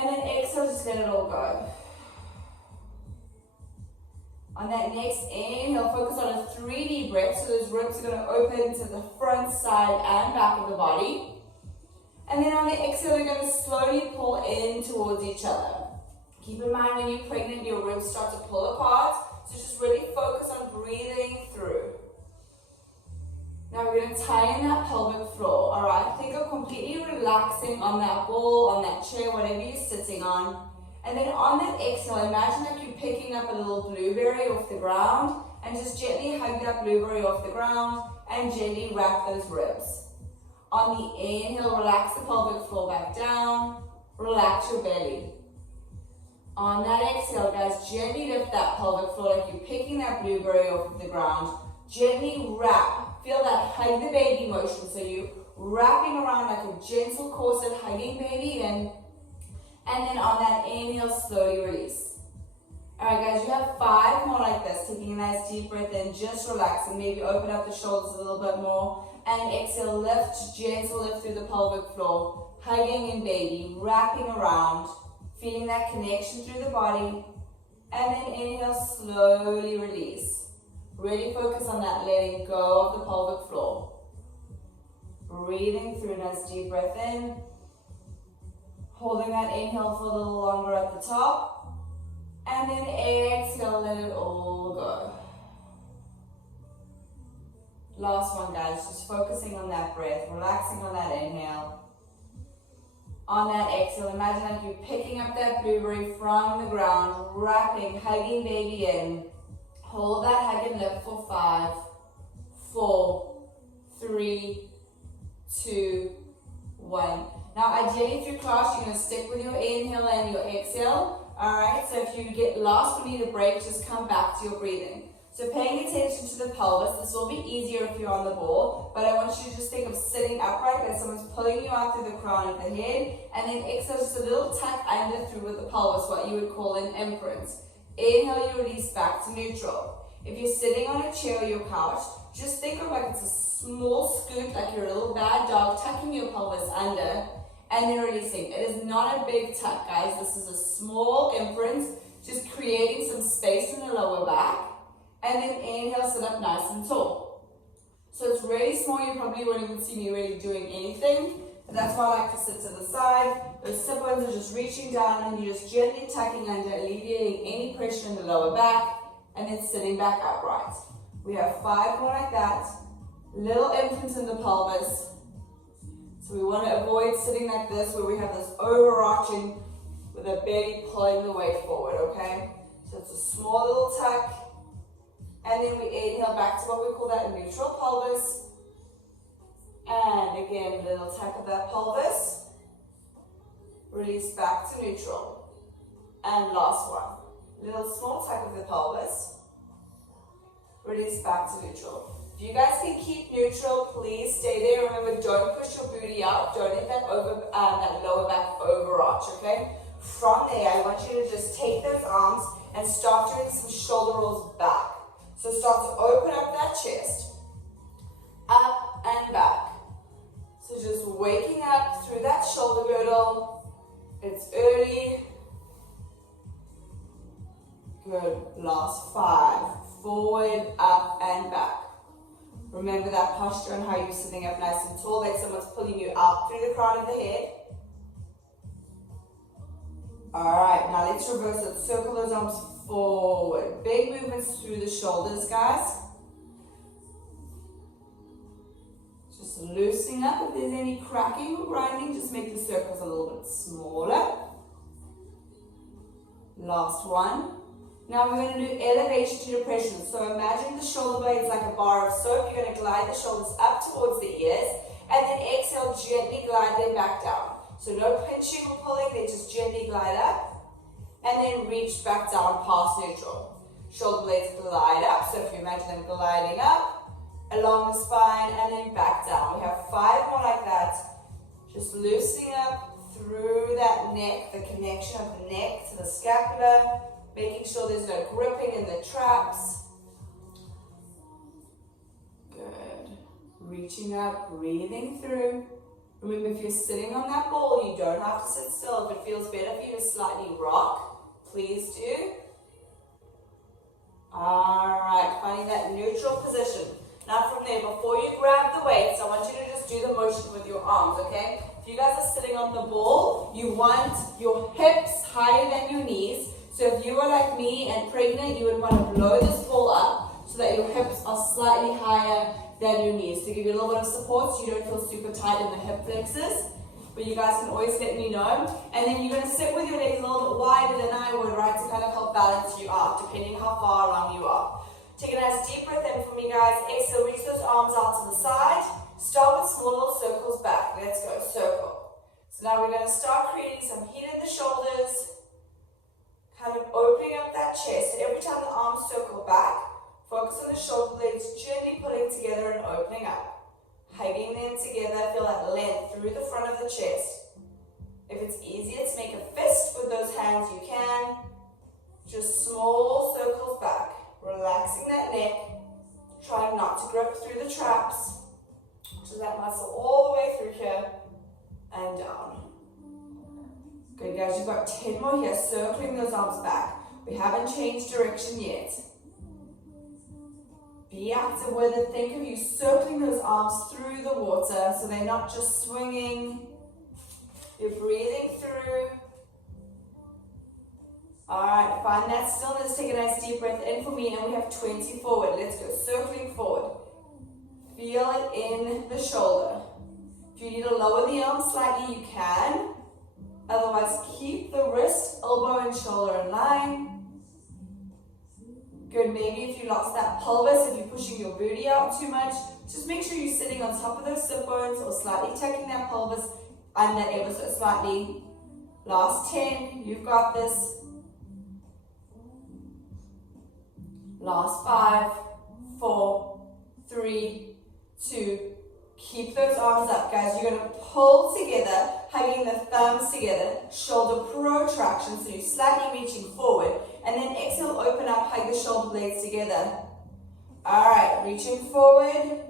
And then exhale, just let it all go. On that next inhale, focus on a 3D breath. So those ribs are going to open to the front, side, and back of the body. And then on the exhale, they're going to slowly pull in towards each other. Keep in mind when you're pregnant, your ribs start to pull apart. So just really focus on breathing through. Now we're going to tie in that pelvic floor. Alright, think of completely relaxing on that ball, on that chair, whatever you're sitting on. And then on that exhale, imagine like you're picking up a little blueberry off the ground and just gently hug that blueberry off the ground and gently wrap those ribs. On the inhale, relax the pelvic floor back down, relax your belly. On that exhale, guys, gently lift that pelvic floor like you're picking that blueberry off of the ground. Gently wrap, feel that hug the baby motion, so you're wrapping around like a gentle corset, hugging baby in. And then on that inhale, slowly release. Alright guys, you have 5 more like this. Taking a nice deep breath in, just relax and maybe open up the shoulders a little bit more. And exhale, lift, gentle lift through the pelvic floor. Hugging in baby, wrapping around. Feeling that connection through the body. And then inhale, slowly release. Really focus on that letting go of the pelvic floor. Breathing through a nice deep breath in. Holding that inhale for a little longer at the top. And then exhale, let it all go. Last one, guys, just focusing on that breath, relaxing on that inhale. On that exhale, imagine like you're picking up that blueberry from the ground, wrapping, hugging baby in. Hold that hug and lift for 5, 4, 3, 2, 1. Now, ideally, through class, you're going to stick with your inhale and your exhale. Alright, so if you get lost or need a break, just come back to your breathing. So paying attention to the pelvis, this will be easier if you're on the ball, but I want you to just think of sitting upright, like someone's pulling you out through the crown of the head, and then exhale, just a little tuck under through with the pelvis, what you would call an imprint. Inhale, you release back to neutral. If you're sitting on a chair or your couch, just think of like it's a small scoot, like you're a little bad dog, tucking your pelvis under, and then releasing. It is not a big tuck, guys. This is a small imprint, just creating some space in the lower back. And then inhale, sit up nice and tall. So it's really small, you probably won't even see me really doing anything. But that's why I like to sit to the side. Those sit bones are just reaching down and you're just gently tucking under, alleviating any pressure in the lower back, and then sitting back upright. We have 5 more like that. Little imprint in the pelvis. So we want to avoid sitting like this where we have this overarching with the belly pulling the weight forward, okay? So it's a small little tuck. And then we inhale back to what we call that neutral pelvis. And again, little tuck of that pelvis. Release back to neutral. And last one. Little small tuck of the pelvis. Release back to neutral. If you guys can keep neutral, please stay there. Remember, don't push your booty out. Don't let that lower back overarch, okay? From there, I want you to just take those arms and start doing some shoulder rolls back. So start to open up that chest, up and back. So just waking up through that shoulder girdle. It's early. Good. Last 5. Forward, up and back. Remember that posture and how you're sitting up nice and tall, like someone's pulling you out through the crown of the head. Alright, now let's reverse it. Circle those arms forward. Big movements through the shoulders, guys. Just loosening up. If there's any cracking or grinding, just make the circles a little bit smaller. Last one. Now we're going to do elevation to depression. So imagine the shoulder blades like a bar of soap. You're going to glide the shoulders up towards the ears. And then exhale, gently glide them back down. So no pinching or pulling, they just gently glide up. And then reach back down past neutral. Shoulder blades glide up. So if you imagine them gliding up, along the spine, and then back down. We have 5 more like that. Just loosening up through that neck, the connection of the neck to the scapula. Making sure there's no gripping in the traps. Good. Reaching up, breathing through. Remember, if you're sitting on that ball, you don't have to sit still. If it feels better for you to slightly rock, please do. Alright, finding that neutral position. Now from there, before you grab the weights, I want you to just do the motion with your arms, okay? If you guys are sitting on the ball, you want your hips higher than your knees. So if you are like me and pregnant, you would want to blow this ball up so that your hips are slightly higher than your knees to give you a little bit of support so you don't feel super tight in the hip flexors. But you guys can always let me know. And then you're going to sit with your legs a little bit wider than I would, right, to kind of help balance you out, depending how far along you are. Take a nice deep breath in for me, guys. Exhale, reach those arms out to the side. Start with small little circles back. Let's go, circle. So now we're going to start creating some heat in the shoulders, kind of opening up that chest. So every time the arms circle back, focus on the shoulder blades, gently pulling together and opening up. Hugging them together, feel that length through the front of the chest. If it's easier to make a fist with those hands, you can. Just small circles back, relaxing that neck, trying not to grip through the traps, which is that muscle all the way through here and down. Good, guys, you've got 10 more here, circling those arms back. We haven't changed direction yet. Be active with it. Think of you circling those arms through the water so they're not just swinging. You're breathing through. Alright, find that stillness. Take a nice deep breath in for me and we have 20 forward. Let's go, circling forward. Feel it in the shoulder. If you need to lower the arm slightly, you can. Otherwise, keep the wrist, elbow and shoulder in line. Good, maybe if you lost that pelvis, if you're pushing your booty out too much, just make sure you're sitting on top of those sit bones or slightly tucking that pelvis under ever so slightly. Last 10, you've got this. Last 5, 4, 3, 2, keep those arms up, guys. You're going to pull together, hugging the thumbs together, shoulder protraction, so you're slightly reaching forward. And then exhale, open up, hug the shoulder blades together. Alright, reaching forward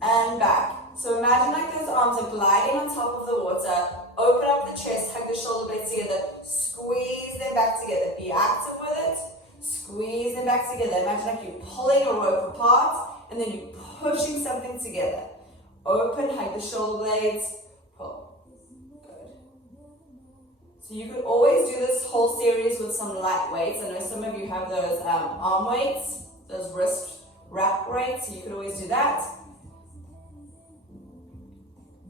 and back. So imagine like those arms are gliding on top of the water. Open up the chest, hug the shoulder blades together. Squeeze them back together. Be active with it. Squeeze them back together. Imagine like you're pulling a rope apart and then you're pushing something together. Open, hug the shoulder blades. Pull. So you could always do this whole series with some light weights. I know some of you have those arm weights, those wrist wrap weights, so you could always do that.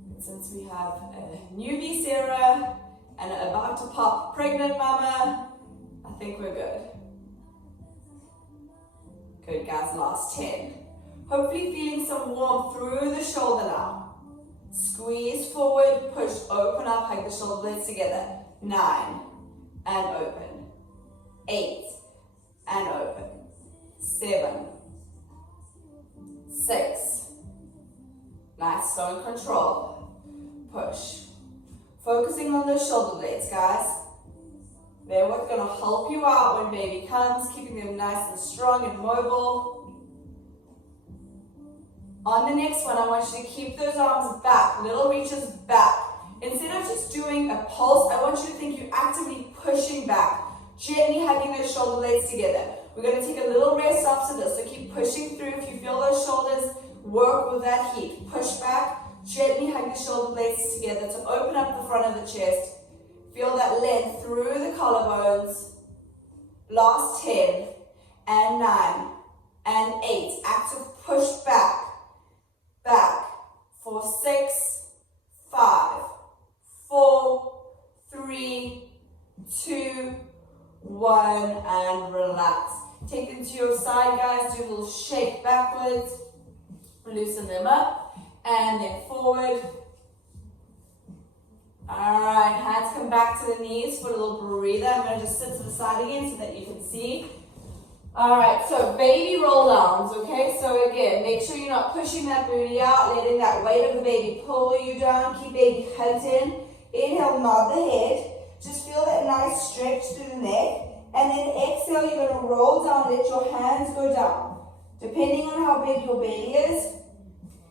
But since we have a newbie Sarah and about to pop pregnant mama, I think we're good. Good, guys, last 10. Hopefully feeling some warmth through the shoulder now. Squeeze forward, push, open up, hug the shoulder blades together. 9 and open. 8 and open. 7. 6. Nice, so in control. Push. Focusing on those shoulder blades, guys. They're what's going to help you out when baby comes, keeping them nice and strong and mobile. On the next one, I want you to keep those arms back, little reaches back. Instead of just doing a pulse, I want you to think you're actively pushing back, gently hugging those shoulder blades together. We're going to take a little rest after this, so keep pushing through. If you feel those shoulders, work with that heat. Push back, gently hug the shoulder blades together to open up the front of the chest. Feel that length through the collarbones. Last 10 and 9 and 8. Active push back. Back for 6, 5, 4, 3, 2, 1, and relax. Take them to your side, guys. Do a little shake backwards. Loosen them up and then forward. Alright, hands come back to the knees for a little breather. I'm going to just sit to the side again so that you can see. Alright, so baby roll downs, okay? So again, make sure you're not pushing that booty out, letting that weight of the baby pull you down. Keep baby hugged in. Inhale, nod the head. Just feel that nice stretch through the neck. And then exhale, you're going to roll down, let your hands go down. Depending on how big your belly is,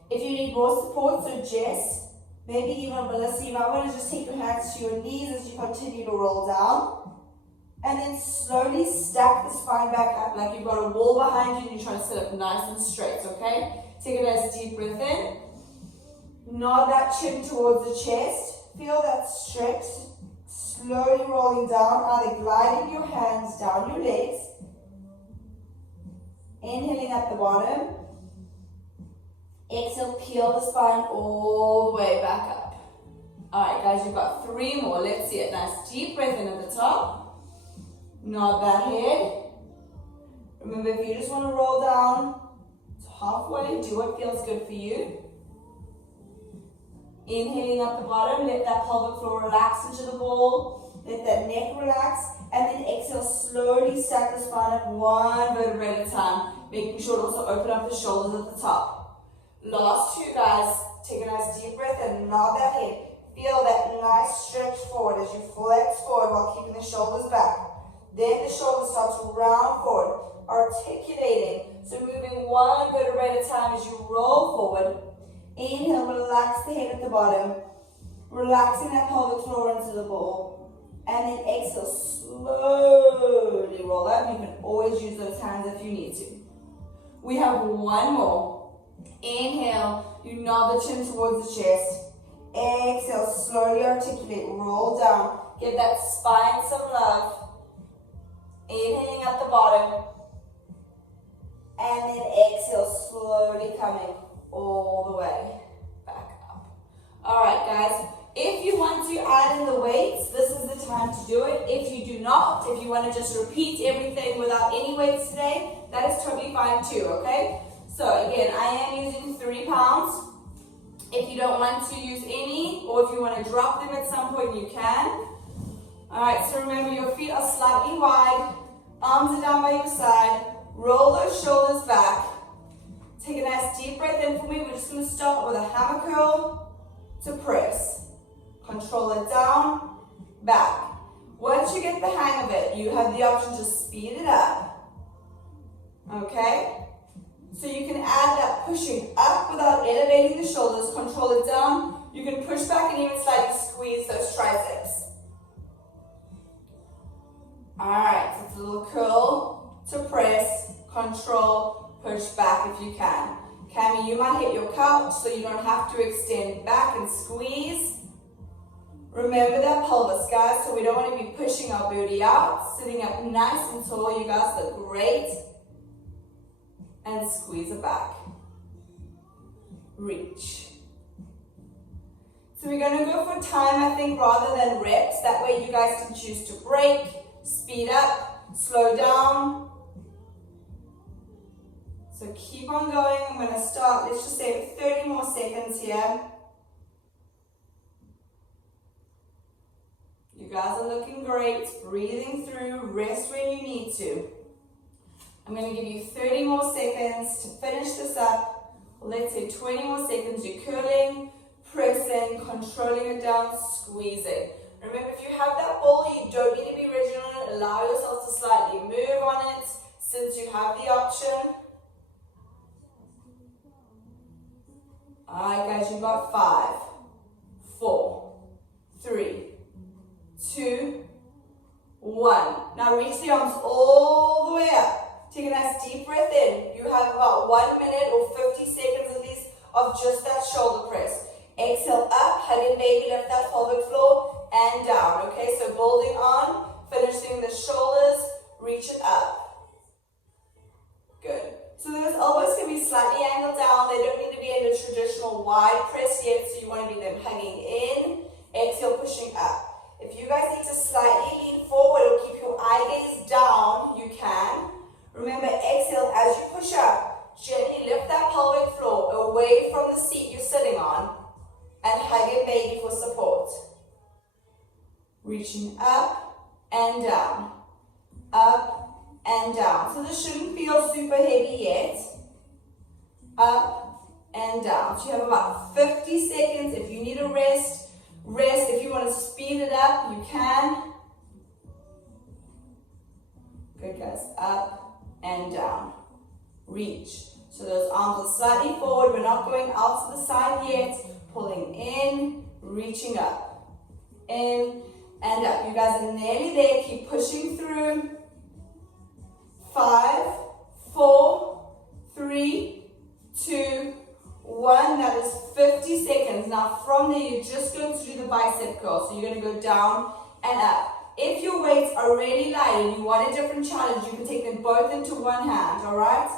if you need more support, so Jess, Maybe even, Melissa, you might want to just take your hands to your knees as you continue to roll down. And then slowly stack the spine back up like you've got a wall behind you and you're trying to sit up nice and straight, okay? Take a nice deep breath in. Nod that chin towards the chest. Feel that stretch. Slowly rolling down, either gliding your hands down your legs. Inhaling at the bottom. Exhale, peel the spine all the way back up. Alright guys, you've got 3 more. Let's see it. Nice deep breath in at the top. Nod that head. Remember, if you just want to roll down to halfway, do what feels good for you. Inhaling up the bottom, let that pelvic floor relax into the ball. Let that neck relax. And then exhale, slowly stack the spine up 1 vertebrae at a time. Making sure to also open up the shoulders at the top. Last 2 guys, take a nice deep breath and nod that head. Feel that nice stretch forward as you flex forward while keeping the shoulders back. Then the shoulders start to round forward, articulating. So moving 1 vertebrae at a time as you roll forward. Inhale, relax the head at the bottom. Relaxing that pelvic floor into the ball. And then exhale, slowly roll up. You can always use those hands if you need to. We have 1 more. Inhale, you nod the chin towards the chest. Exhale, slowly articulate, roll down. Give that spine some love. Inhaling at the bottom. And then exhale, slowly coming all the way back up. Alright guys, if you want to add in the weights, this is the time to do it. If you do not, if you want to just repeat everything without any weights today, that is totally fine too, okay? So again, I am using 3 pounds. If you don't want to use any, or if you want to drop them at some point, you can. Alright, so remember your feet are slightly wide, arms are down by your side, roll those shoulders back. Take a nice deep breath in for me. We're just going to start with a hammer curl to press. Control it down, back. Once you get the hang of it, you have the option to speed it up. Okay? So you can add that pushing up without elevating the shoulders. Control it down. You can push back and even slightly squeeze those triceps. Alright, so it's a little curl to press, control, push back if you can. Cami, you might hit your couch so you don't have to extend back and squeeze. Remember that pelvis, guys, so we don't want to be pushing our booty out. Sitting up nice and tall, you guys look great. And squeeze it back. Reach. So we're going to go for time, I think, rather than reps. That way you guys can choose to break, speed up, slow down. So keep on going. I'm going to start, let's just say 30 more seconds here. You guys are looking great. Breathing through, rest when you need to. I'm going to give you 30 more seconds to finish this up. Let's say 20 more seconds. You're curling, pressing, controlling it down, squeezing. Remember, if you have that ball, you don't need to be rigid on it. Allow yourself to slightly move on it since you have the option. Alright guys, you've got 5, 4, 3, 2, 1. Now reach the arms all the way up. Take a nice deep breath in. You have about 1 minute or 50 seconds at least of just that shoulder press. Exhale up, hug and baby, lift that pelvic floor and down. Okay, so building on, finishing the shoulders, reach it up. Good. So those elbows can be slightly angled down. They don't need to be in a traditional wide press yet, so you want to be them hugging in. Exhale, pushing up. If you guys need to slightly lean forward or keep your eye gaze down, you can. Remember, exhale as you push up. Gently lift that pelvic floor away from the seat you're sitting on and hug it baby for support. Reaching up and down. Up and down. So this shouldn't feel super heavy yet. Up and down. So you have about 50 seconds. If you need a rest, rest. If you want to speed it up, you can. Good guys. Up and down. Reach. So those arms are slightly forward. We're not going out to the side yet. Pulling in, reaching up. In and up. You guys are nearly there. Keep pushing through. 5, 4, 3, 2, 1. That is 50 seconds. Now from there, you're just going to do the bicep curl. So you're going to go down and up. If your weights are really light and you want a different challenge, you can take them both into one hand, alright?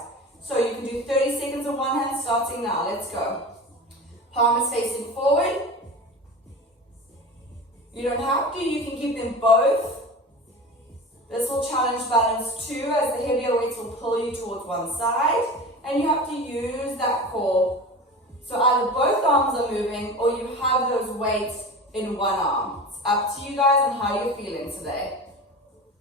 So you can do 30 seconds on one hand starting now. Let's go. Palm is facing forward. You don't have to, you can keep them both. This will challenge balance too, as the heavier weights will pull you towards one side, and you have to use that core. So either both arms are moving or you have those weights in one arm. It's up to you guys and how you're feeling today.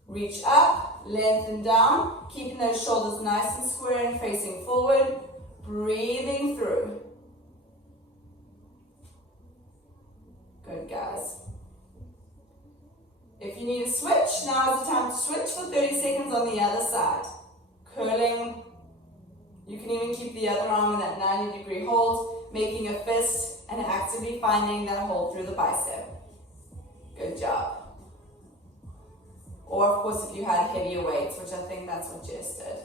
Reach up, lengthen down, keeping those shoulders nice and square and facing forward. Breathing through. Good, guys. If you need to switch, now is the time to switch for 30 seconds on the other side. Curling. You can even keep the other arm in that 90-degree hold, making a fist and actively finding that hold through the bicep. Good job. Or of course if you had heavier weights, which I think that's what Jess did.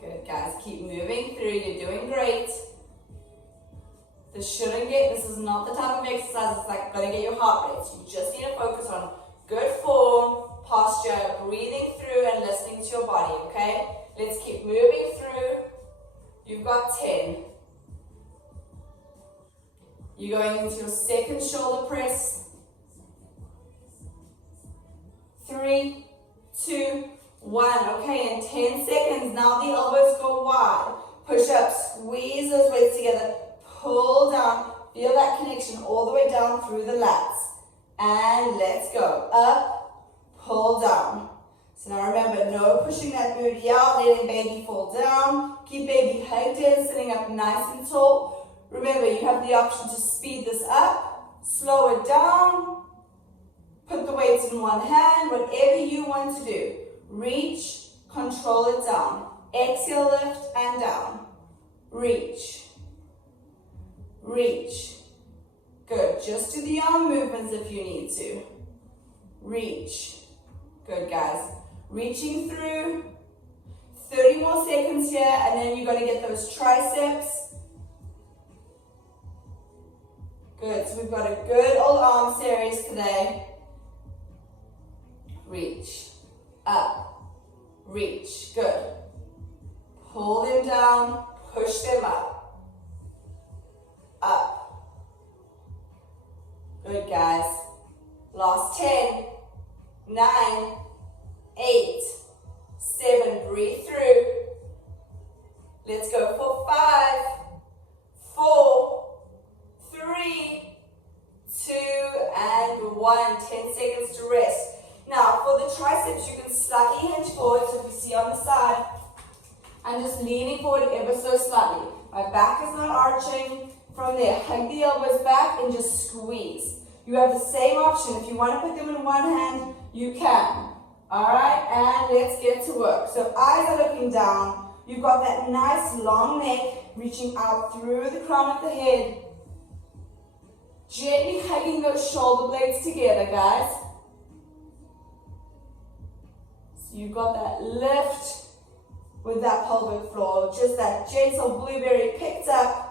Good, guys. Keep moving through. You're doing great. This is not the type of exercise that's like going to get your heart rate. You just need to focus on good form, posture, breathing through and listening to your body, okay? Let's keep moving through. You've got 10. You're going into your second shoulder press. 3, 2, 1. Okay, in 10 seconds, now the elbows go wide. Push up, squeeze those weights together. Pull down, feel that connection all the way down through the lats. And let's go. Up, pull down. So now remember, no pushing that booty out, letting baby fall down. Keep baby hugged in, sitting up nice and tall. Remember, you have the option to speed this up, slow it down, put the weights in one hand, whatever you want to do. Reach, control it down. Exhale, lift and down. Reach. Reach. Good. Just do the arm movements if you need to. Reach. Good, guys. Reaching through. 30 more seconds here, and then you're going to get those triceps. Good. So we've got a good old arm series today. Reach. Up. Reach. Good. Pull them down. Push them up. Up. Good, guys. Last 10, 9, 8, 7. Breathe through. Let's go for 5, 4, 3, 2, and 1. 10 seconds to rest. Now, for the triceps, you can slightly hinge forward, so if you see on the side, I'm just leaning forward ever so slightly. My back is not arching. From there, hug the elbows back and just squeeze. You have the same option. If you want to put them in one hand, you can. Alright, and let's get to work. So eyes are looking down. You've got that nice long neck reaching out through the crown of the head. Gently hugging those shoulder blades together, guys. So you've got that lift with that pelvic floor. Just that gentle blueberry picked up.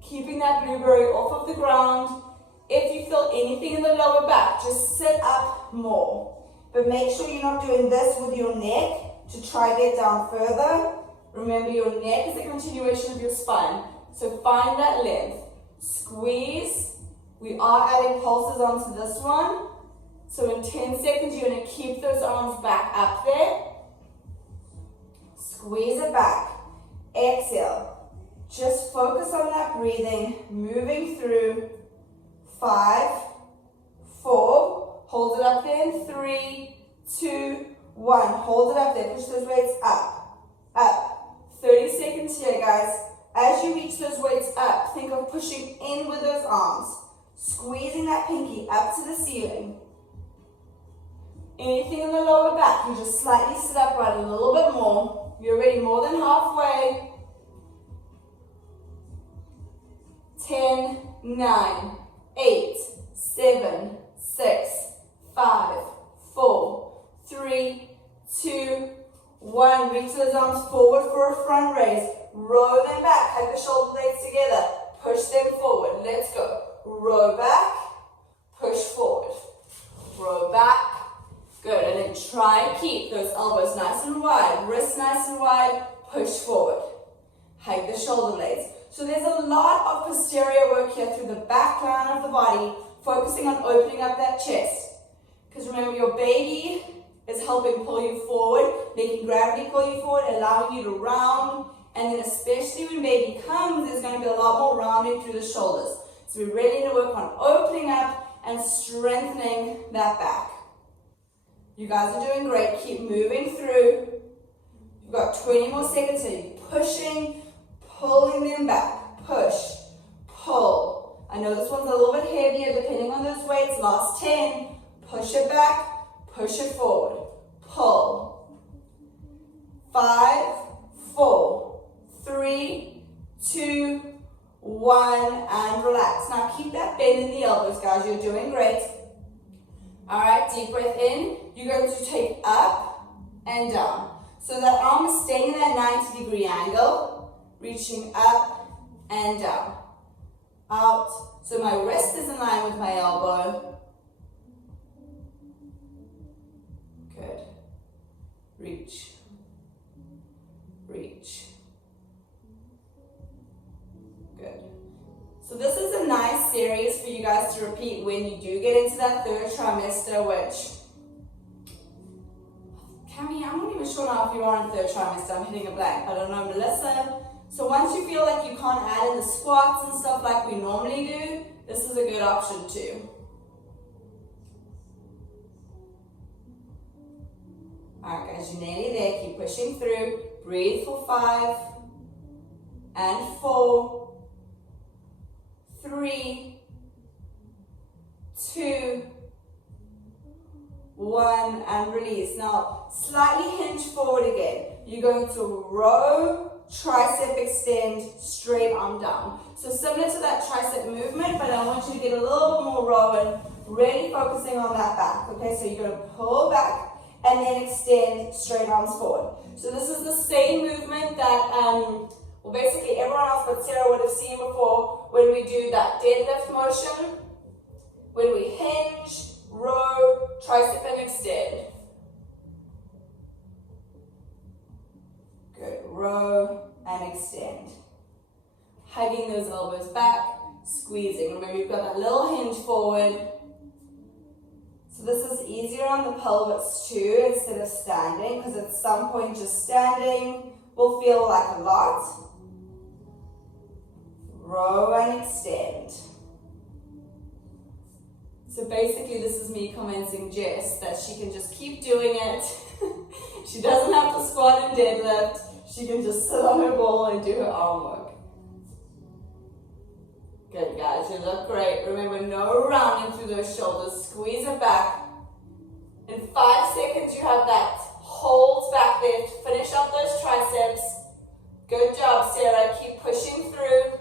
Keeping that blueberry off of the ground. If you feel anything in the lower back, just sit up more. But make sure you're not doing this with your neck to try to get down further. Remember, your neck is a continuation of your spine. So find that length. Squeeze. We are adding pulses onto this one. So in 10 seconds, you're going to keep those arms back up there. Squeeze it back. Exhale. Just focus on that breathing, moving through. 5, 4, hold it up there in 3, 2, 1. Hold it up there, push those weights up, up. 30 seconds here, guys. As you reach those weights up, think of pushing in with those arms, squeezing that pinky up to the ceiling. Anything in the lower back, you just slightly sit upright a little bit more. You're already more than halfway. 10, 9, 8, 7, 6, 5, 4, 3, 2, 1. Reach those arms forward for a front raise. Row them back. Hug the shoulder blades together. Push them forward. Let's go. Row back. Push forward. Row back. Good. And then try and keep those elbows nice and wide. Wrists nice and wide. Push forward. Hug the shoulder blades. So there's a lot of posterior work here through the back line of the body, focusing on opening up that chest. Because remember, your baby is helping pull you forward, making gravity pull you forward, allowing you to round. And then especially when baby comes, there's going to be a lot more rounding through the shoulders. So we really need to work on opening up and strengthening that back. You guys are doing great. Keep moving through. You've got 20 more seconds here. You're pushing, pulling them back. Push, pull. I know this one's a little bit heavier depending on those weights. Last 10. Push it back, push it forward. Pull. 5, 4, 3, 2, 1, and relax. Now keep that bend in the elbows, guys. You're doing great. All right, deep breath in. You're going to take up and down. So that arm is staying in that 90-degree angle, reaching up and down. Out. So my wrist is in line with my elbow. Good. Reach. Reach. Good. So this is a nice series for you guys to repeat when you do get into that third trimester, which, Cami, I'm not even sure now if you're on third trimester. I'm hitting a blank. I don't know, Melissa. So once you feel like you can't add in the squats and stuff like we normally do, this is a good option too. Alright guys, you're nearly there. Keep pushing through. Breathe for 5 and 4, 3, 2, 1, and release. Now, slightly hinge forward again. You're going to row, tricep extend, straight arm down. So similar to that tricep movement, but I want you to get a little bit more rowing, really focusing on that back. Okay, so you're going to pull back and then extend, straight arms forward. So this is the same movement that, well, basically everyone else but Sarah would have seen before when we do that deadlift motion. When we hinge, row, tricep and extend. Good, row and extend. Hugging those elbows back, squeezing. Remember, you've got that little hinge forward. So this is easier on the pelvis too, instead of standing, because at some point just standing will feel like a lot. Row and extend. So basically this is me convincing Jess that she can just keep doing it. She doesn't have to squat and deadlift. She can just sit on her ball and do her arm work. Good guys, you look great. Remember, no rounding through those shoulders. Squeeze it back. In 5 seconds you have that. Hold back there to finish up those triceps. Good job, Sarah. Keep pushing through.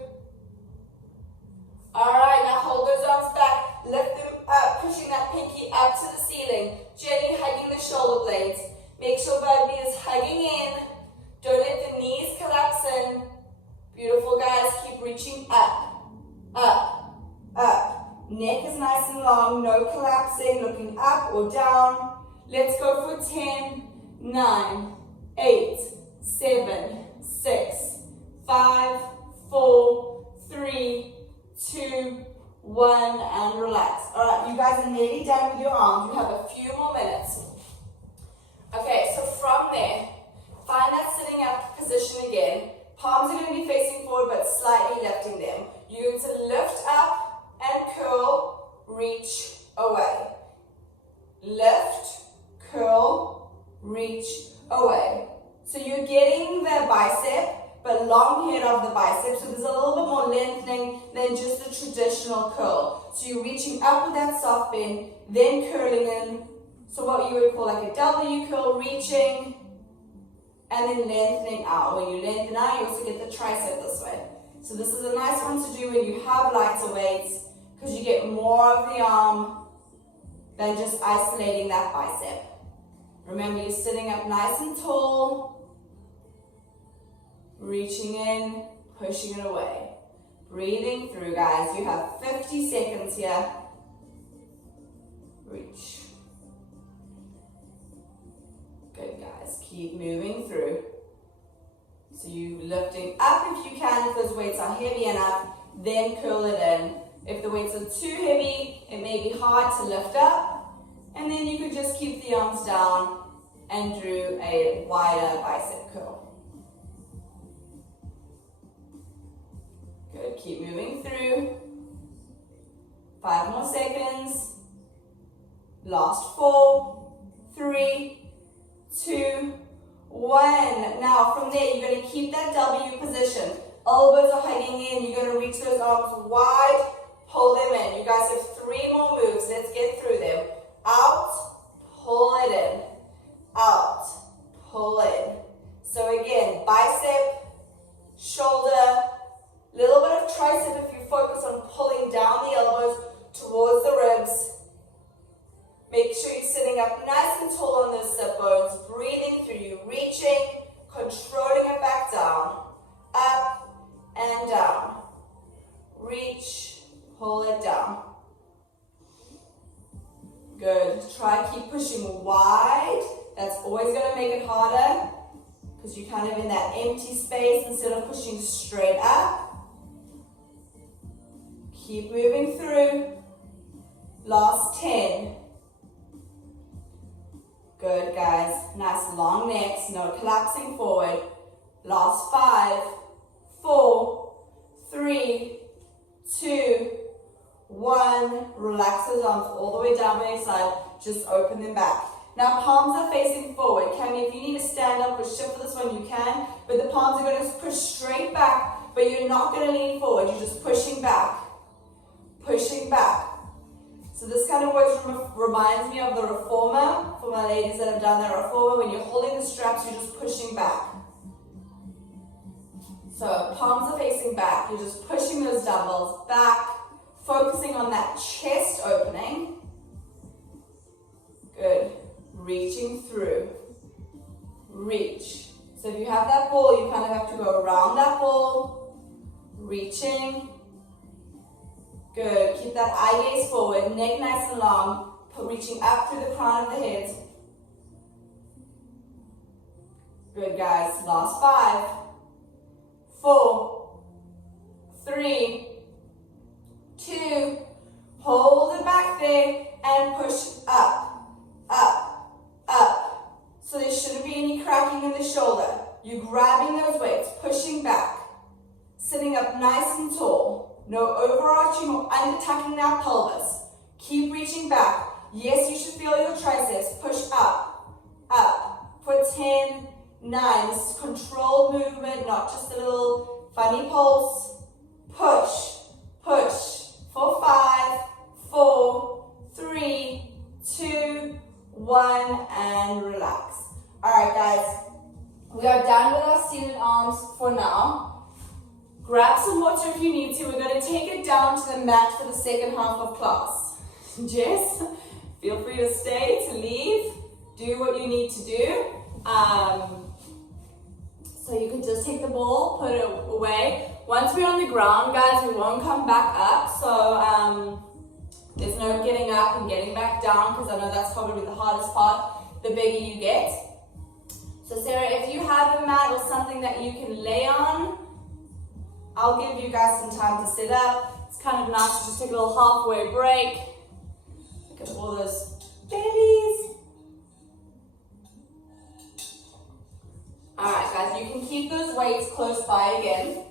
Alright, now hold those arms back. Lift them up, pushing that pinky up to the ceiling. Gently hugging the shoulder blades. Make sure baby is hugging in. Don't let the knees collapse in. Beautiful guys, keep reaching up. Up, up. Neck is nice and long, no collapsing, looking up or down. Let's go for 10, 9, 8, 7, 6, 5, 4, 3, 2, 1, and relax. Alright, you guys are nearly done with your arms. You have a few more minutes. Okay, so from there, find that sitting up position again. Palms are going to be facing forward but slightly lifting them. You're going to lift up and curl, reach away. Lift, curl, reach away. So you're getting the bicep, but long head of the bicep. So there's a little bit more lengthening than just the traditional curl. So you're reaching up with that soft bend, then curling in. So what you would call like a W curl, reaching, and then lengthening out. When you lengthen out, you also get the tricep this way. So this is a nice one to do when you have lighter weights, because you get more of the arm than just isolating that bicep. Remember, you're sitting up nice and tall, reaching in, pushing it away. Breathing through, guys. You have 50 seconds here. Reach. Good, guys. Keep moving through. So you lifting up if you can, if those weights are heavy enough, then curl it in. If the weights are too heavy, it may be hard to lift up, and then you could just keep the arms down and do a wider bicep curl. Good, keep moving through. 5 more seconds. Last 4, 3, 2, 1. Now from there, you're going to keep that W position. Elbows are hugging in. You're going to reach those arms wide. Pull them in. You guys have 3 more moves. Let's get through them. Out, pull it in. Out, pull in. So again, bicep, shoulder, little bit of tricep if you focus on pulling down the elbows towards the ribs. Make sure you're sitting up nice and tall on those sit bones, breathing through you, reaching, controlling it back down, up and down. Reach, pull it down. Good. Try keep pushing wide. That's always going to make it harder because you're kind of in that empty space instead of pushing straight up. Keep moving through. Last 10. Good, guys. Nice long necks, no collapsing forward. Last 5, 4, 3, 2, 1. Relax those arms all the way down by your side. Just open them back. Now palms are facing forward. Cami, if you need to stand up or shift for this one, you can. But the palms are going to push straight back, but you're not going to lean forward. You're just pushing back. Pushing back. So this kind of works reminds me of the reformer. For my ladies that have done that reformer, when you're holding the straps, you're just pushing back. So palms are facing back. You're just pushing those dumbbells back, focusing on that chest opening. Good. Reaching through. Reach. So if you have that ball, you kind of have to go around that ball. Reaching. Good. Keep that eye gaze forward, neck nice and long, reaching up through the crown of the head. Good, guys. Last 5, 4, 3, 2, hold it back there and push up, up, up. So there shouldn't be any cracking in the shoulder. You're grabbing those weights, pushing back, sitting up nice and tall. No overarching or under-tucking that pelvis. Keep reaching back. Yes, you should feel your triceps. Push up, up. For 10, 9. This is controlled movement, not just a little funny pulse. Push, push. For 5, 4, 3, 2, 1, and relax. All right, guys. We are done with our seated arms for now. Grab some water if you need to. We're going to take it down to the mat for the second half of class. Jess, feel free to stay, to leave, do what you need to do. So you can just take the ball, put it away. Once we're on the ground, guys, we won't come back up. So there's no getting up and getting back down, because I know that's probably the hardest part, the bigger you get. So Sarah, if you have a mat or something that you can lay on, I'll give you guys some time to sit up. It's kind of nice to just take a little halfway break. Look at all those bellies. All right, guys, you can keep those weights close by again.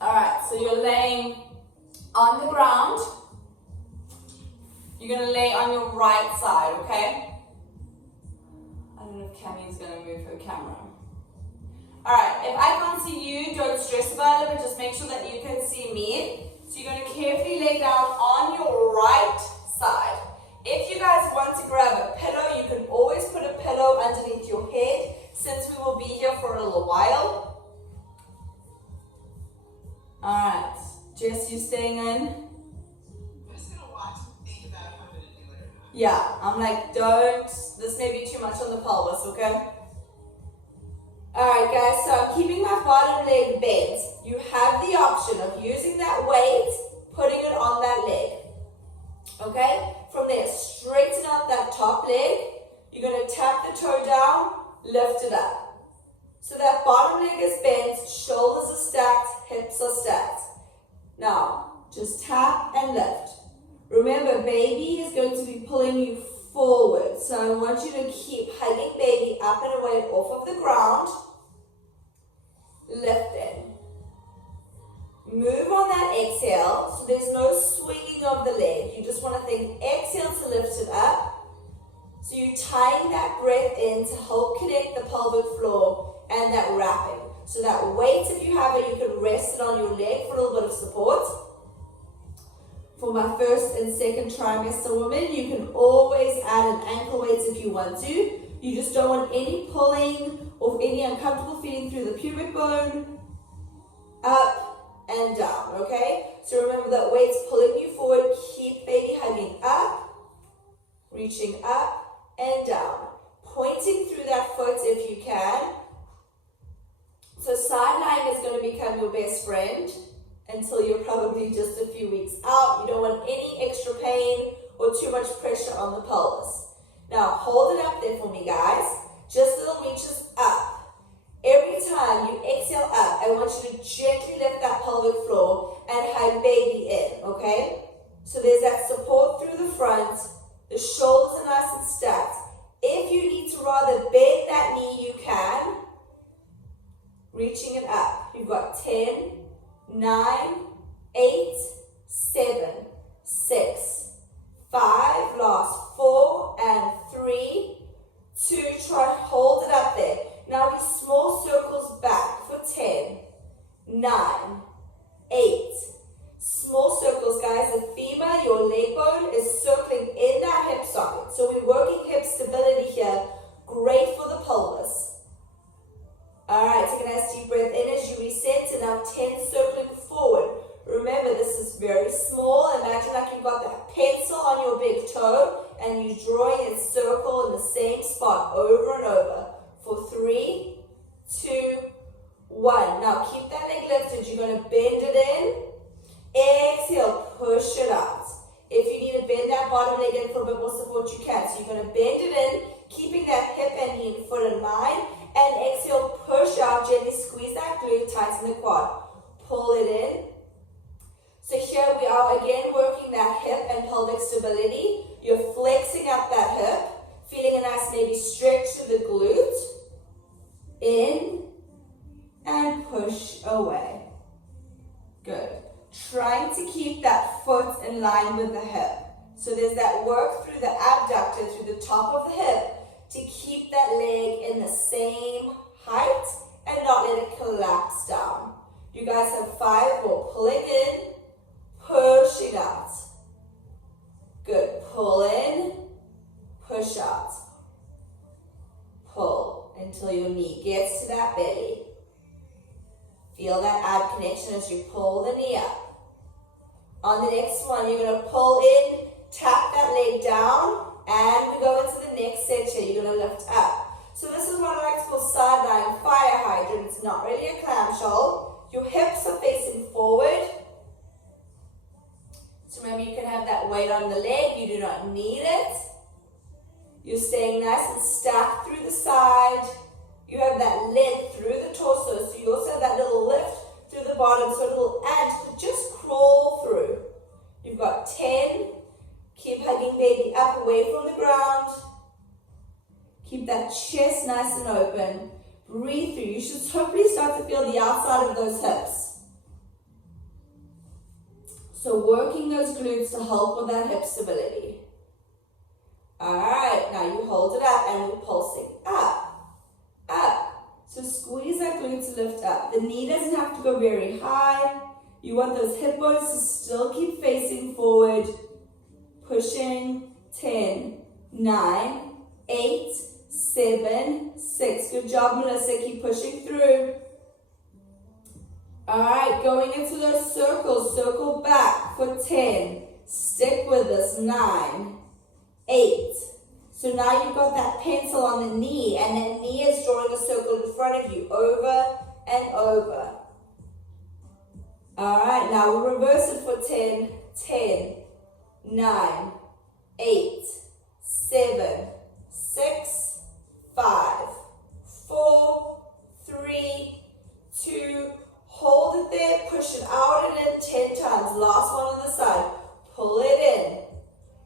All right, so you're laying on the ground. You're gonna lay on your right side, okay? I don't know if Cammy's gonna move her camera. All right, if I can't see you, don't stress about it, but just make sure that you can see me. So you're going to carefully lay down on your right side. If you guys want to grab a pillow, you can always put a pillow underneath your head. since we will be here for a little while. Alright, Jess, you staying in? I'm just going to watch and think about if I'm going to do it or not. Yeah, I'm like, don't, this may be too much on the pelvis, okay? Alright guys, so I'm keeping my bottom leg bent. You have the option of using that weight, putting it on that leg. Okay? From there, straighten out that top leg. You're going to tap the toe down, lift it up. So that bottom leg is bent, shoulders are stacked, hips are stacked. Now, just tap and lift. Remember, baby is going to be pulling you forward. So I want you to keep hugging baby up and away off of the ground. Lift in. Move on that exhale. So there's no swinging of the leg. You just want to think exhale to lift it up. So you're tying that breath in to help connect the pelvic floor and that wrapping. So that weight, if you have it, you can rest it on your leg for a little bit of support. For my first and second trimester women, you can always add an ankle weight if you want to. You just don't want any pulling or any uncomfortable feeling through the pubic bone. Up and down, okay? So remember that weight's pulling you forward. Keep baby hugging up, reaching up and down. Pointing through that foot if you can. So side lying is going to become your best friend until you're probably just a few weeks out. You don't want any extra pain or too much pressure on the pelvis. Now hold it up there for me, guys. Just little reaches up. Every time you exhale up, I want you to gently lift that pelvic floor and hug baby in, okay? So there's that support through the front. The shoulders are nice and stacked. If you need to rather bend that knee, you can. Reaching it up. You've got 10, 9, 8, 7, 6, 5, last 4 and 3, 2, try to hold it up there. Now these small circles back for 10, 9, 8, small circles, guys. The femur, your leg bone, is circling in that hip socket. So we're working hip stability here. Great for the pelvis. Alright, take a nice deep breath in as you recenter. Now 10 circling forward. Remember, this is very small. Imagine like you've got that pencil on your big toe and you're drawing a circle in the same spot over and over. For 3, 2, 1. Now keep that leg lifted. You're going to bend it in. Exhale, push it out. If you need to bend that bottom leg in for a bit more support, you can. So you're going to bend it in, keeping that hip and knee and foot in line. And exhale, push out, gently squeeze that glute, tighten the quad. Pull it in. So here we are again working that hip and pelvic stability. You're flexing up that hip, feeling a nice maybe stretch to the glute. In and push away. Good. Trying to keep that foot in line with the hip. So there's that work through the abductor, through the top of the hip, to keep that leg in the same height and not let it collapse down. You guys have 5 more. Pulling in, pushing out. Good. Pull in, push out. Pull until your knee gets to that belly. Feel that ab connection as you pull the knee up. On the next one, you're going to pull in, tap that leg down, and we go into the next section. You're going to lift up. So this is what I like to call side lying fire hydrant. It's not really a clamshell. Your hips are facing forward. So remember, you can have that weight on the leg. You do not need it. You're staying nice and stacked through the side. You have that length through the torso. So you also have that little lift through the bottom. So a little ant could just crawl through. You've got 10. Keep hugging baby up away from the ground. Keep that chest nice and open. Breathe through. You should hopefully start to feel the outside of those hips. So working those glutes to help with that hip stability. Alright, now you hold it up and we're pulsing up, up. So squeeze that glute to lift up. The knee doesn't have to go very high. You want those hip bones to still keep facing forward. Pushing. 10, 9, 8, 7, 6, 6. Good job, Melissa. Keep pushing through. Alright, going into those circles. Circle back for 10. Stick with this. 9, 8. So now you've got that pencil on the knee, and that knee is drawing a circle in front of you, over and over. Alright, now we'll reverse it for 10. 10, 9, 8, 7, 6, 5, 4, 3, 2, hold it there, push it out and in 10 times. Last one on the side. Pull it in.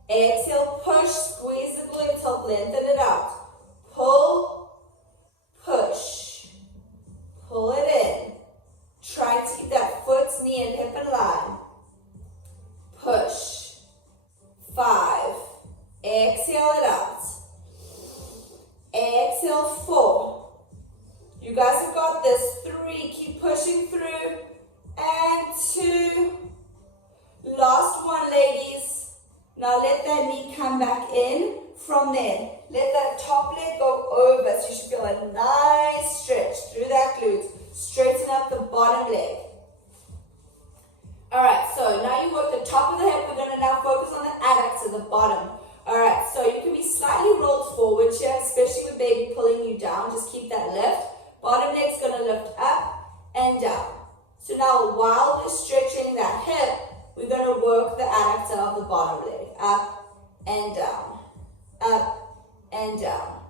Exhale, push, squeeze the glute top, lengthen it out. Pull, push, pull it in. Try to keep that foot, knee, and hip in line. Push. 5. Exhale it out. Exhale, 4. You guys have got this. 3. Keep pushing through. And 2. Last one, ladies. Now let that knee come back in. From there, let that top leg go over. So you should feel a nice stretch through that glute. Straighten up the bottom leg. Alright, so now you work the top of the hip. We're going to now focus on the adductor, the bottom. Alright, so you can be slightly rolled forward here, especially with baby pulling you down. Just keep that lift. Bottom leg's going to lift up and down. So now while we're stretching that hip, we're going to work the adductor of the bottom leg. Up and down. Up and down.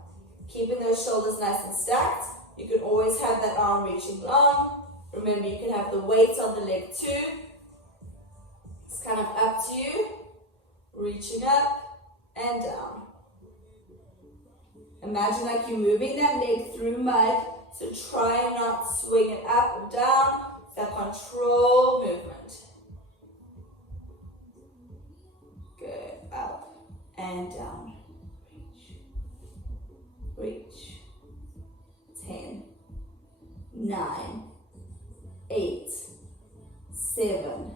Keeping those shoulders nice and stacked. You can always have that arm reaching long. Remember, you can have the weight on the leg too. It's kind of up to you. Reaching up and down. Imagine like you're moving that leg through mud. So try and not swing it up or down. It's that control movement. Good. Up and down. Reach. 10, 9, 8, 7,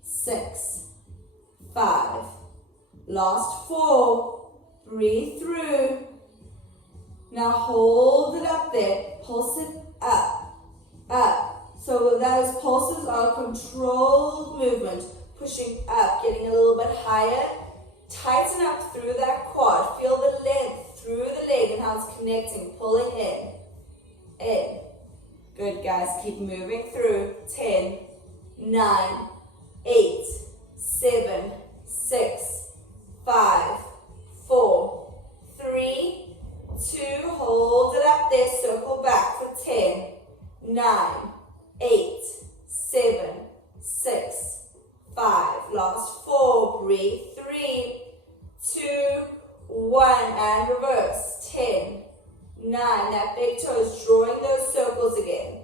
6, 5. Last 4. Breathe through. Now hold it up there. Pulse it up. Up. So those pulses are a controlled movement. Pushing up, getting a little bit higher. Tighten up through that quad. Feel the length through the leg and how it's connecting. Pulling in. In. Good, guys. Keep moving through. 10, 9, 8, 7, 6, 5, 4, 3, 2. Hold it up there. Circle back for 10, 9, 8, 7, 6, 5. Last 4. Breathe. 3, 2, 1. And reverse. 10, 9. That big toe is drawing those circles again.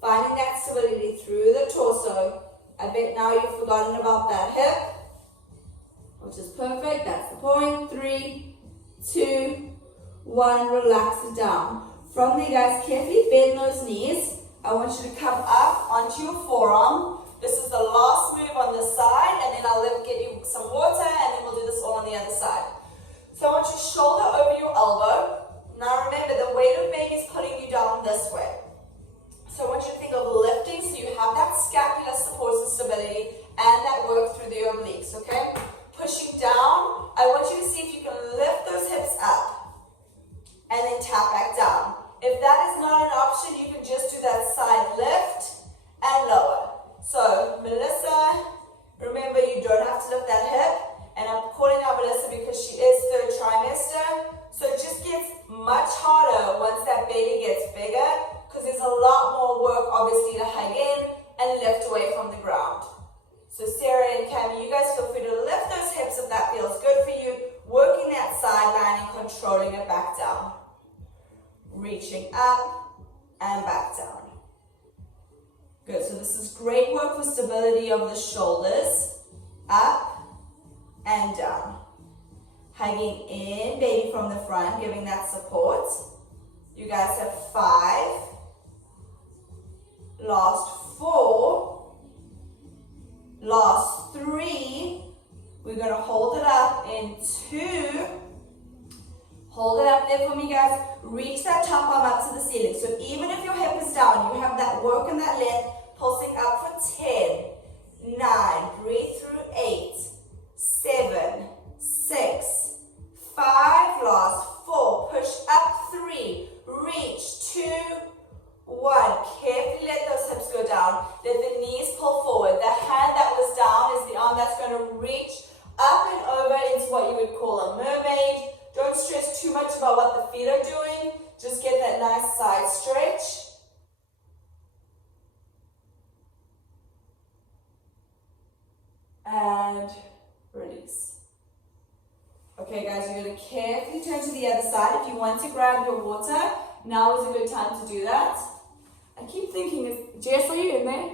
Finding that stability through the torso. I bet now you've forgotten about that hip, which is perfect. That's the point. 3, 2, 1. Relax it down. From there, guys, carefully bend those knees. I want you to come up onto your forearm. This is the last move on this side, and then I'll get you some water, and then we'll do this all on the other side. So I want you to shoulder over your elbow. Now remember, the weight of baby is pulling you down this way. So I want you to think of lifting so you have that scapular support and stability and that work through the obliques, okay? Pushing down, I want you to see if you can lift those hips up and then tap back down. If that is not an option, you can just do that side lift and lower. So Melissa, remember you don't have to lift that hip, and I'm calling out Melissa because she is third trimester. So it just gets much harder once that baby gets bigger, because there's a lot more work obviously to hug in and lift away from the ground. So Sarah and Cami, you guys feel free to lift those hips if that feels good for you, working that sideline and controlling it back down. Reaching up and back down. Good, so this is great work for stability of the shoulders. Up and down. Hugging in, baby, from the front, giving that support. You guys have 5. Last 4. Last 3. We're going to hold it up in 2. Hold it up there for me, guys. Reach that top arm up to the ceiling. So even if your hip is down, you have that work in that leg, pulsing up for 10, 9, breathe through 8, 7, 6, 5, last 4, push up 3, reach 2, 1. Carefully let those hips go down. Let the knees pull forward. The hand that was down is the arm that's going to reach up and over into what you would call a mermaid. Don't stress too much about what the feet are doing. Just get that nice side stretch. And release. Okay guys, you're going to carefully turn to the other side. If you want to grab your water, now is a good time to do that. I keep thinking, Jess, are you in there?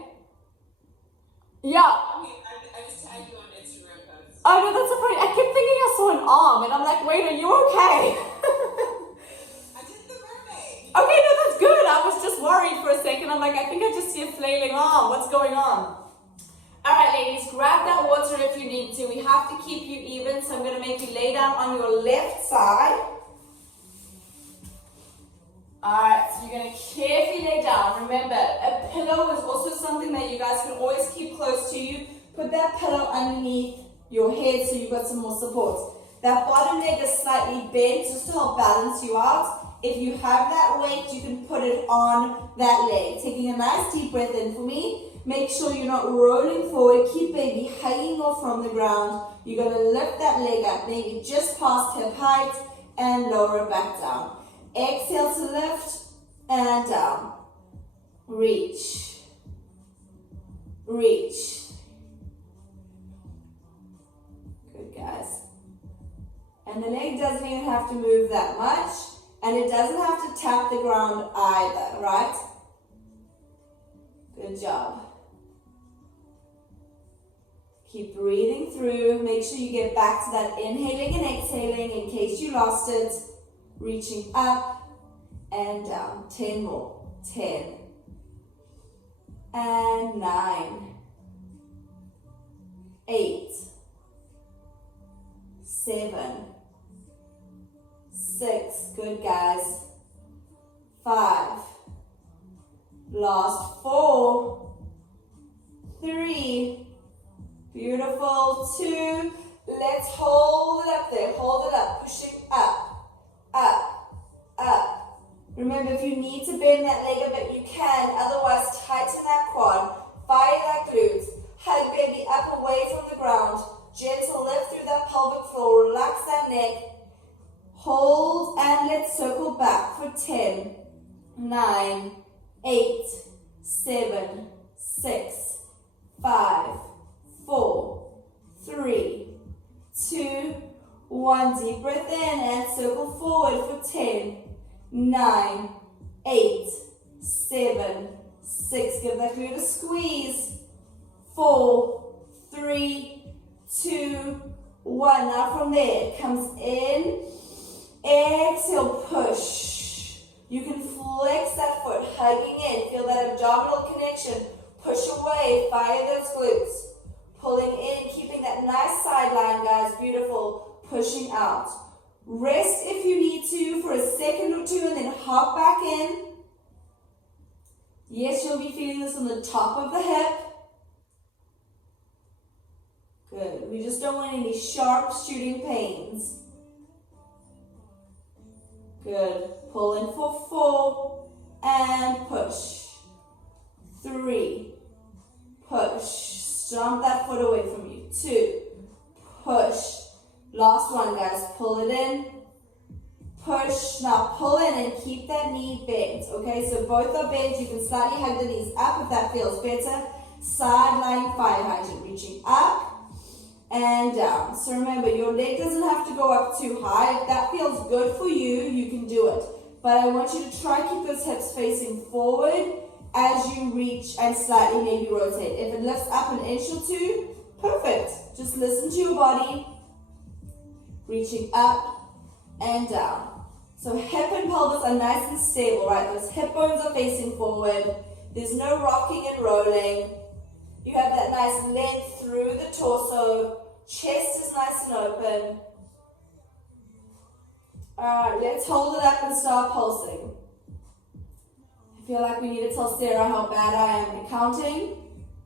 Yeah. I just tagged you on Instagram post. Oh no, that's so funny. I kept thinking I saw an arm and I'm like, wait, are you okay? I did the mermaid. Okay, no, that's good. I was just worried for a second. I'm like, I think I just see a flailing arm. What's going on? Alright ladies, grab that water if you need to. We have to keep you even, so I'm going to make you lay down on your left side. Alright, so you're going to carefully lay down. Remember, a pillow is also something that you guys can always keep close to you. Put that pillow underneath your head so you've got some more support. That bottom leg is slightly bent just to help balance you out. If you have that weight, you can put it on that leg. Taking a nice deep breath in for me. Make sure you're not rolling forward. Keep baby hanging off from the ground. You're going to lift that leg up, maybe just past hip height, and lower it back down. Exhale to lift and down. Reach. Reach. Good, guys. And the leg doesn't even have to move that much, and it doesn't have to tap the ground either, right? Good job. Keep breathing through. Make sure you get back to that inhaling and exhaling in case you lost it. Reaching up and down. 10 more. 10. And 9. 8. 7. 6. Good, guys. 5. Last 4. 3. Beautiful. 2. Let's hold it up there. Hold it up. Pushing up. Up, up. Remember, if you need to bend that leg a bit, you can. Otherwise, tighten that quad. Fire that glutes. Hug baby up away from the ground. Gentle lift through that pelvic floor. Relax that neck. Hold and let's circle back for 10, 9, 8, 7, 6, 5, 4, 3, 2, 1, deep breath in and circle forward for 10, 9, 8, 7, 6. Give that glute a squeeze. 4, 3, 2, 1. Now from there, it comes in. Exhale, push. You can flex that foot, hugging in. Feel that abdominal connection. Push away, fire those glutes. Pulling in, keeping that nice side line, guys. Beautiful. Pushing out. Rest if you need to for a second or two and then hop back in. Yes, you'll be feeling this on the top of the hip. Good. We just don't want any sharp shooting pains. Good. Pull in for 4 and push. 3. Push. Stomp that foot away from you. 2. Push. Last one, guys. Pull it in. Push. Now pull in and keep that knee bent. Okay, so both are bent. You can slightly hug the knees up if that feels better. Side lying fire hydrant. Reaching up and down. So remember, your leg doesn't have to go up too high. If that feels good for you, you can do it. But I want you to try keep those hips facing forward as you reach and slightly maybe rotate. If it lifts up an inch or 2, perfect. Just listen to your body. Reaching up and down. So hip and pelvis are nice and stable, right? Those hip bones are facing forward. There's no rocking and rolling. You have that nice length through the torso. Chest is nice and open. Alright, let's hold it up and start pulsing. I feel like we need to tell Sarah how bad I am at counting.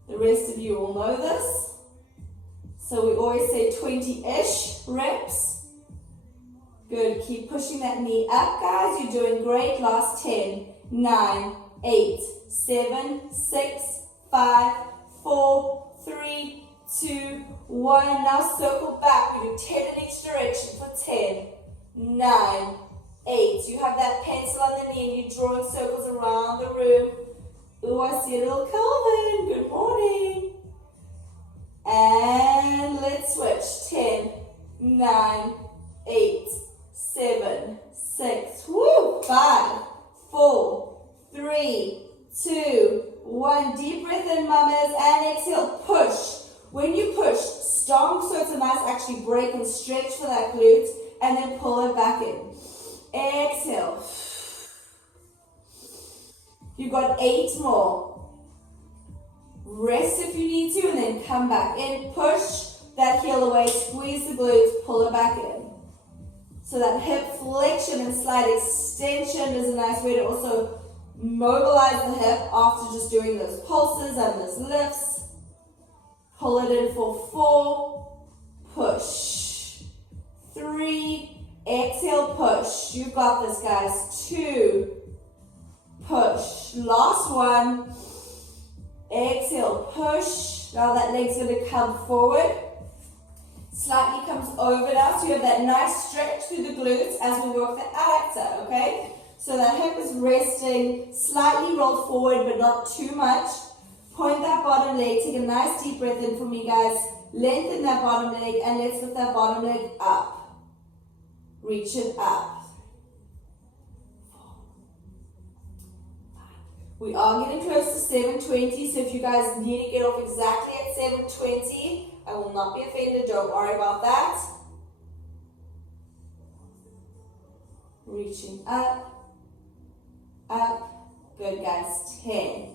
The rest of you will know this. So we always say 20-ish reps. Good, keep pushing that knee up, guys. You're doing great. Last 10, 9, 8, 7, 6, 5, 4, 3, 2, 1. Now circle back. We do 10 in each direction for 10, 9, 8. You have that pencil on the knee and you're drawing circles around the room. Ooh, I see a little Calvin. Good morning. And let's switch. 10, 9, 8, 7, 6, 5, 4, 3, 2, 1. Deep breath in, mamas, and exhale. Push. When you push, stomp so it's a nice actually break and stretch for that glute, and then pull it back in. Exhale. You've got 8 more. Rest if you need to, and then come back in. Push that heel away, squeeze the glutes, pull it back in. So that hip flexion and slight extension is a nice way to also mobilize the hip after just doing those pulses and those lifts. Pull it in for 4, push. 3, exhale, push. You've got this, guys. 2, push. Last one. Exhale, push. Now that leg's going to come forward. Slightly comes over now, so you have that nice stretch through the glutes as we work the adductor, okay? So that hip is resting, slightly rolled forward, but not too much. Point that bottom leg, take a nice deep breath in for me, guys. Lengthen that bottom leg, and let's lift that bottom leg up. Reach it up. We are getting close to 720, so if you guys need to get off exactly at 720, I will not be offended, don't worry about that. Reaching up, up. Good, guys. 10,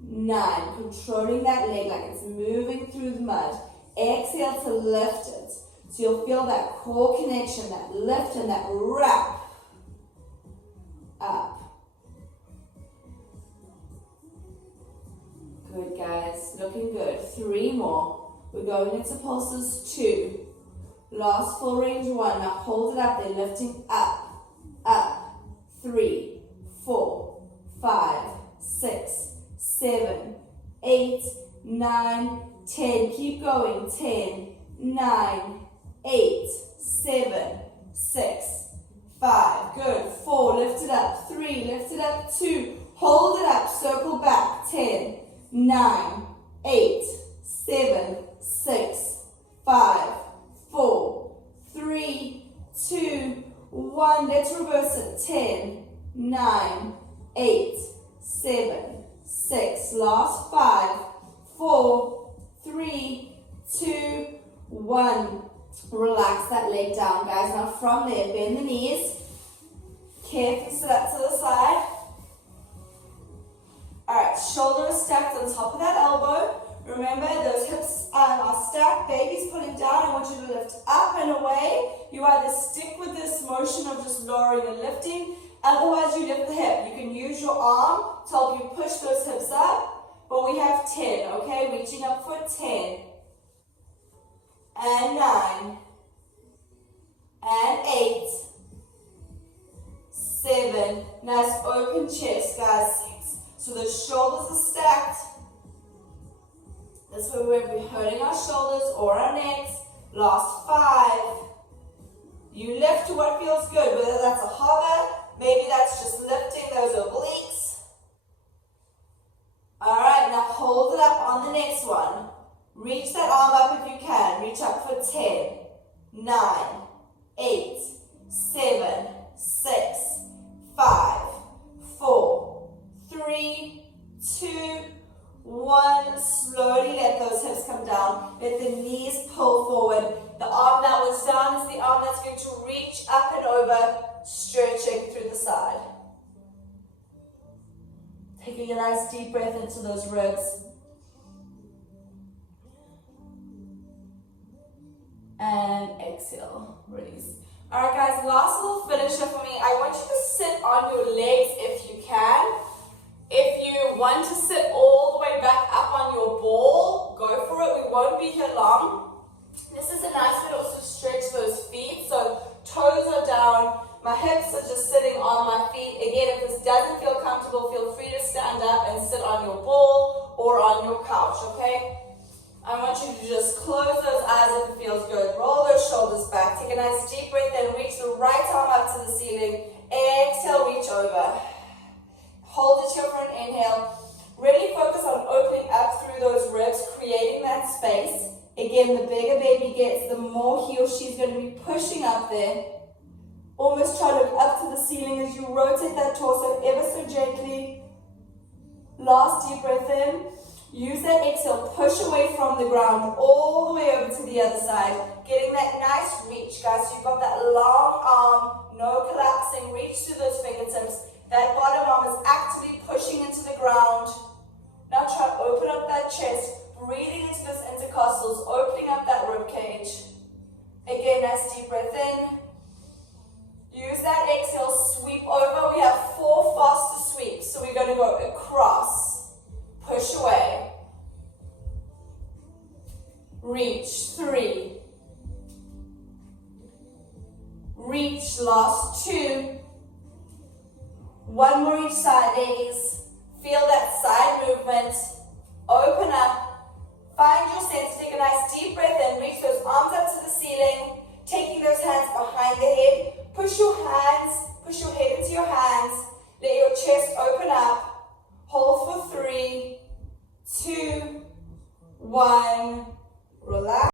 9, controlling that leg like it's moving through the mud. Exhale to lift it. So you'll feel that core connection, that lift and that wrap. Up. Good, guys. Looking good. 3 more. We're going into pulses. 2. Last full range 1. Now hold it up. They're lifting up. Up. 3, 4, 5, 6, 7, 8, 9, 10. Keep going. 10, 9, 8, 7, 6, 5. Good. 4. Lift it up. 3. Lift it up. 2. Hold it up. Circle back. 10, 9, 8, 7, 6, 5, 4, 3, 2, 1. Let's reverse it. 10, 9, 8, 7, 6. Last 5, 4, 3, 2, 1. Relax that leg down, guys. Now from there, bend the knees. Carefully sit up to the side. Alright, shoulders stacked on top of that elbow. Remember, those hips are stacked. Baby's pulling down. I want you to lift up and away. You either stick with this motion of just lowering and lifting, otherwise you lift the hip. You can use your arm to help you push those hips up, but we have 10, okay? Reaching up for 10, and 9, and 8, 7. Nice open chest, guys. 6. So the shoulders are stacked. That's where we're hurting our shoulders or our necks. Last 5. You lift to what feels good, whether that's a hover, maybe that's just lifting those obliques. Alright, now hold it up on the next one. Reach that arm up if you can. Reach up for 10, 9, 8, 7, 6, 5, 4, 3, 2, 1. Slowly let those hips come down. Let the knees pull forward. The arm that was down is the arm that's going to reach up and over, stretching through the side. Taking a nice deep breath into those ribs. And exhale, release. Alright guys, last little finisher for me. I want you to sit on your legs if you can. If you want to sit all the way back up on your ball, go for it. We won't be here long. This is a nice way to also stretch those feet. So toes are down, my hips are just sitting on my feet. Again, if this doesn't feel comfortable, feel free to stand up and sit on your ball or on your couch, okay? I want you to just close those eyes if it feels good. Roll those shoulders back. Take a nice deep breath in. Reach the right arm up to the ceiling. Exhale, reach over. Hold it here for an inhale. Really focus on opening up through those ribs, creating that space. Again, the bigger baby gets, the more he or she's going to be pushing up there. Almost try to look up to the ceiling as you rotate that torso ever so gently. Last deep breath in. Use that exhale, push away from the ground, all the way over to the other side. Getting that nice reach, guys. So you've got that long arm, no collapsing, reach through those fingertips. That bottom arm is actively pushing into the ground. Now try to open up that chest, breathing into those intercostals, opening up that rib cage. Again, nice deep breath in. Use that exhale, sweep over. We have 4 faster sweeps. So we're going to go across. Push away. Reach, 3. Reach, last 2. 1 more each side, ladies. Feel that side movement. Open up. Find your center. Take a nice deep breath in. Reach those arms up to the ceiling. Taking those hands behind the head. Push your head into your hands. Let your chest open up. Hold for 3, 2, 1. Relax.